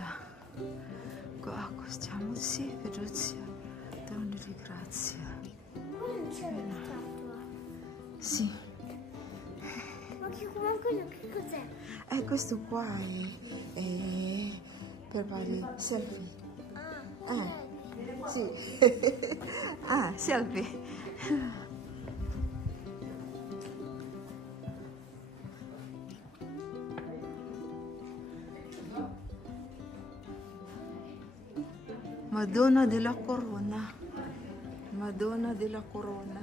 Voilà. Ecco, stiamo sì, Ferruccia. Dono di grazia. Non c'è la statua. Sì. Ma quello che cos'è? Questo qua è per fare selfie. Sì. Selfie. Madonna della Corona. Madonna della Corona.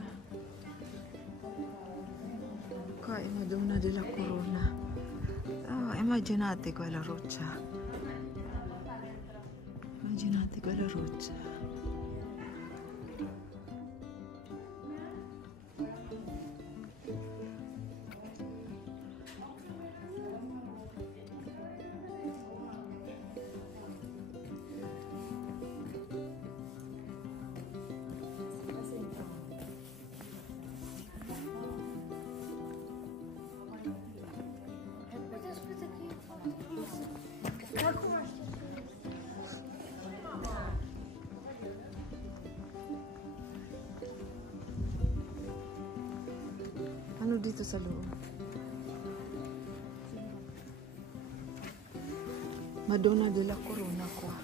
Qua è Madonna della Corona. Oh, immaginate quella roccia. Immaginate quella roccia. Ano dito sa loob? Madonna della Corona qua.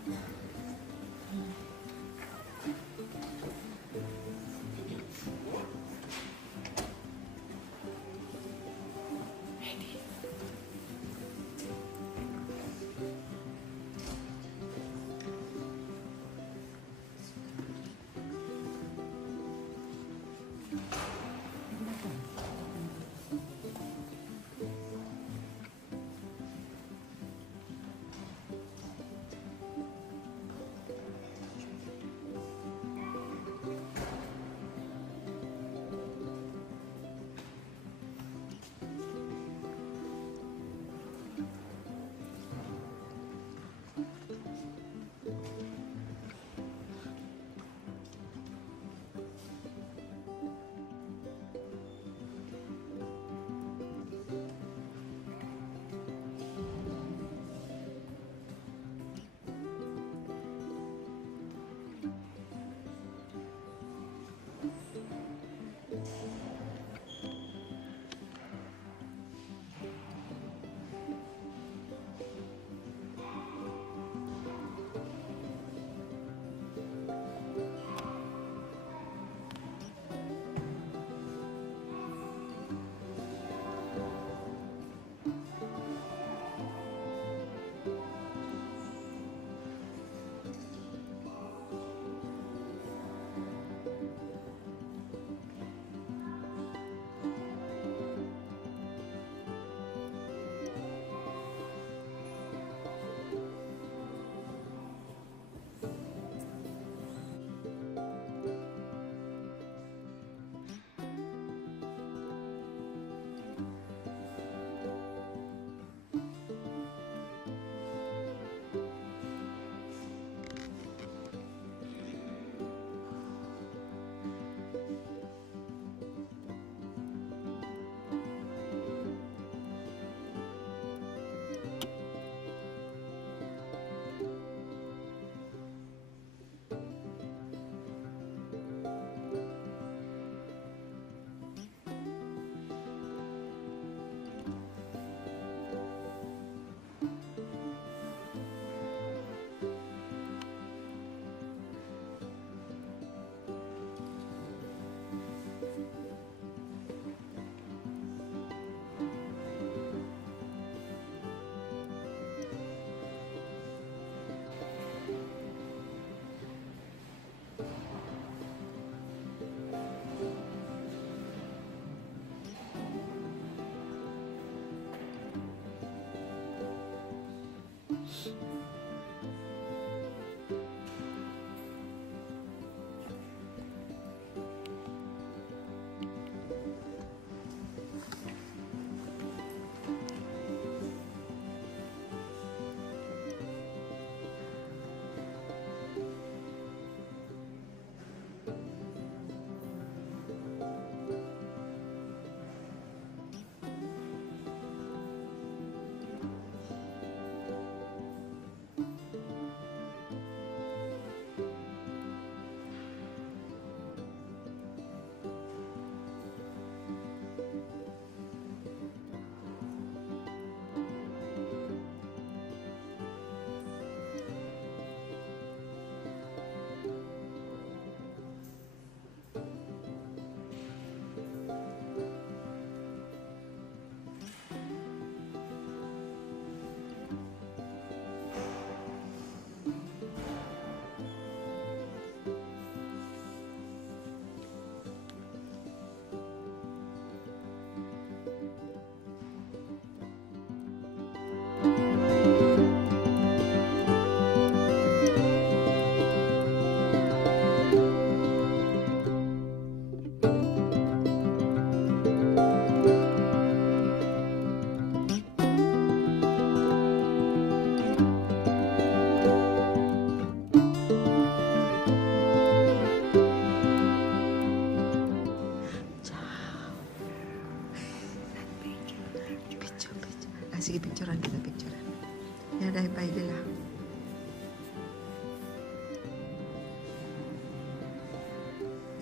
Ya dai paidila.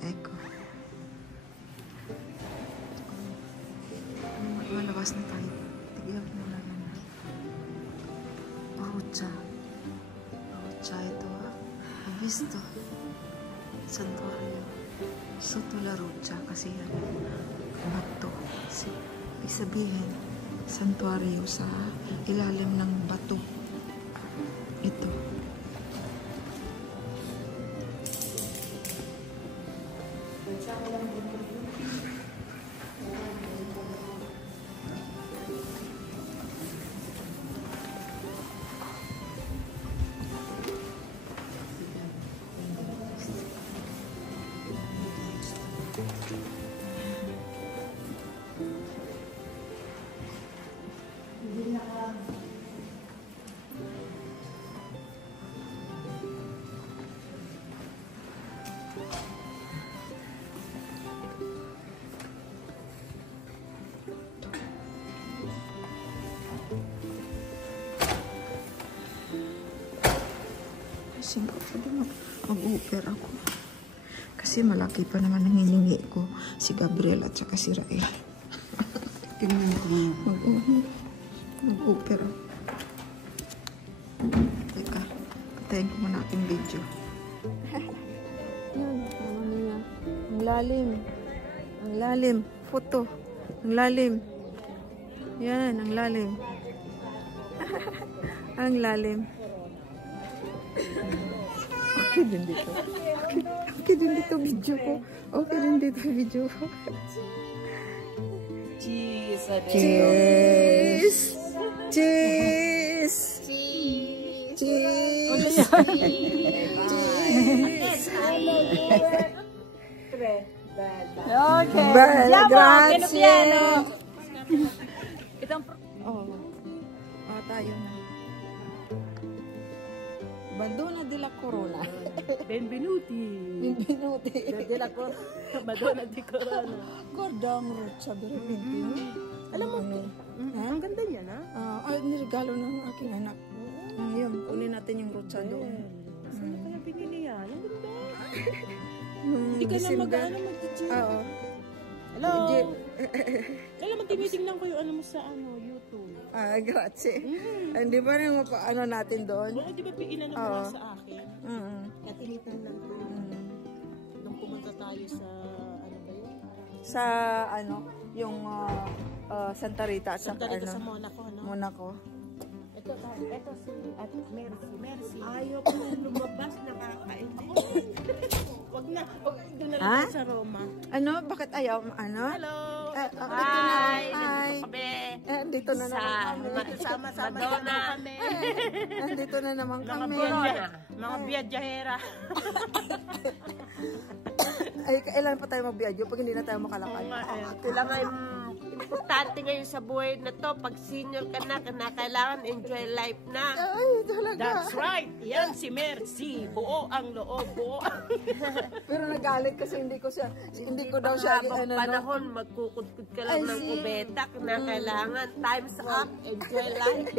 Eko. Malabas na tayo. Tigyan mo na yan. Rucha. Rucha ito ha. Visto. Santuario. Soto la Rucha kasi yan. Bato. Ibig sabihin, santuario sa ilalim ng bato. Ito. Siyempre, pwede mag-upper ako. Kasi malaki pa naman ang hiningi ko. Si Gabriel at saka si Rael. Tingnan ko nga. Mag-upper ako. Teka, patayin ko muna aking video. Yan, ang lalim. Ang lalim. Photo. Ang lalim. Yan, ang lalim. Ang lalim. Okay din dito. Okay din dito video ko. Okay din dito video ko. Cheese! Cheers! Cheers! Cheers! Okay. Grazie! Oh, tayo na. Madonna della Corona. Benvenuti. Benvenuti. Della Corona. Madonna di Corona. Gordang Rocha, pero Alam mo, ang ganda niya na. Niregalo na ng aking anak. Ngayon, kunin natin yung Rocha doon. Saan kaya binili yan? Ang ganda. Hindi ka na mag-cheese. Oo. Hello. Alam mo, tinitingnan ko yung ano mo sa YouTube. Grazie. Hindi ba rin mapaano natin doon? Wala, di ba inano mo sa akin? Katinitan lang ko nung pumunta tayo sa, ano ba yun? Sa, yung Santa Rita. Santa Rita sa Monaco, no? Monaco. Ito si Mercy. Ayaw ko lumabas, nakakainis. Wag na, doon na lang sa Roma. Bakit ayaw? Hello! Hi! Dito na naman kami. Sama-sama na kami. Dito na naman kami. Mga biyadjahera. Ay, kailan pa tayo magbiyadyo pag hindi na tayo makalakad? Kailangan importante ngayon sa buhay na to. Pag senior ka na, kailangan enjoy life na. Ay, talaga. That's right. Yan si Mercy. Buo ang loob. Buo ang... Pero nagalit kasi hindi ko daw siya panahon, magkukudkud ka lang ng kubeta. Kailangan time's up, enjoy life.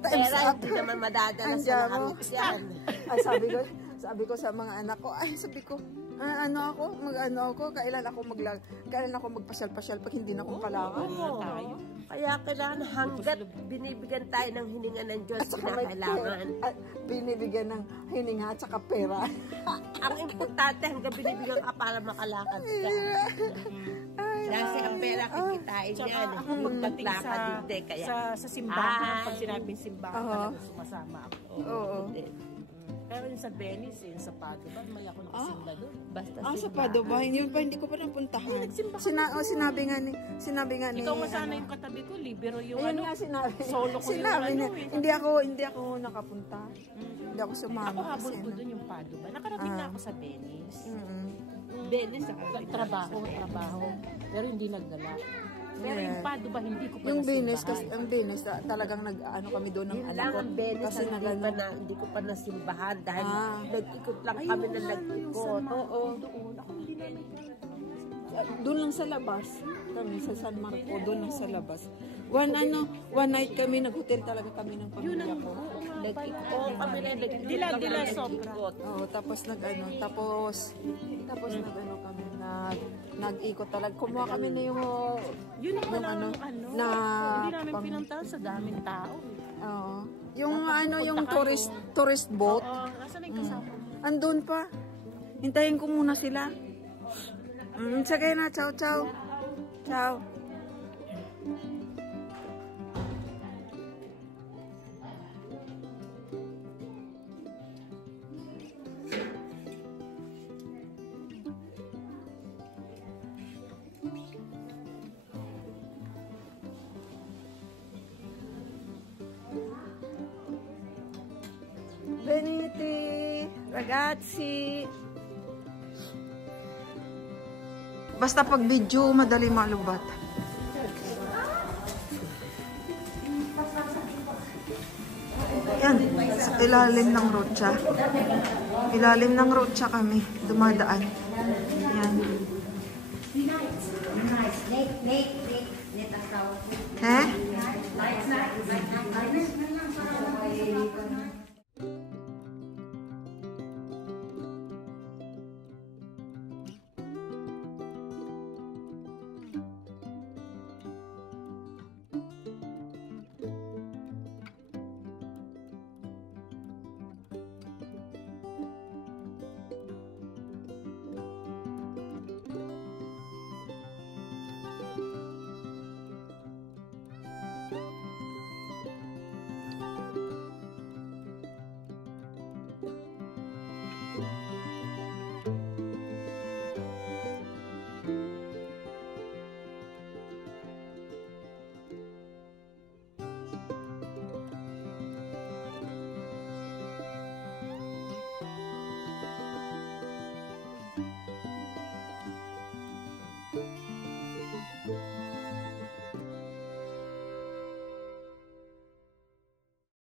Pero hindi naman madadala sa langit yan. Ay, sabi ko sa mga anak ko, kailan ako magpasyal-pasyal pag hindi na akong kailangan. Kaya kailangan hanggat binibigyan tayo ng hininga ng Diyos, kailangan. Binibigyan ng hininga at saka pera. Ang importante hanggang binibigyan ka para makalakad ka. Kasi ang pera kikitain yan. Magpaglakad hindi kaya. Sa simbahan, pag sinabing simbahan, talagang sumasama ako. Oo. Pero yung sa Venice, yung sa Padua, may ako nakasimba doon. Basta Sa Padua, hindi ko pa napuntahan. Sinabi nga ni ikaw masana yung katabi ko, libero yung ayun nga solo ko sinabi yung niya, hindi ako nakapunta. Hindi ako sumama. Ako habol ko doon yung Padua. Nakarating na ako sa Venice. Venice, Trabaho. Pero hindi nagdala. Pero yung Padua, hindi ko pa yung nasimbahan. Venice, kasi ang Venice, talagang kami doon ng anak ko. ang Venice Kasi hindi ko pa nasimbahan dahil nag-ikot lang kami na nag-ikot. Oo. Doon ako hindi na doon lang sa labas. kami sa San Marco, doon sa labas. One night kami, nag-hotel talaga kami ng pamilya ko. Kami rin, Dila sobra. Oo, tapos kami, nag-ikot talaga. Kumuha kami na yung Yun ang ano, na hindi namin pinuntahan sa daming tao. Oo. Yung yung tourist boat. Oo, asan na yung kasama mo? Andun pa. Hintayin ko muna sila. Sige na, ciao, ciao. Ciao. Beniti, ragazzi. Basta pag video, madali malubat. Yan, sa ilalim ng rotsa. Ilalim ng rotsa kami, dumadaan. Yan. Eh?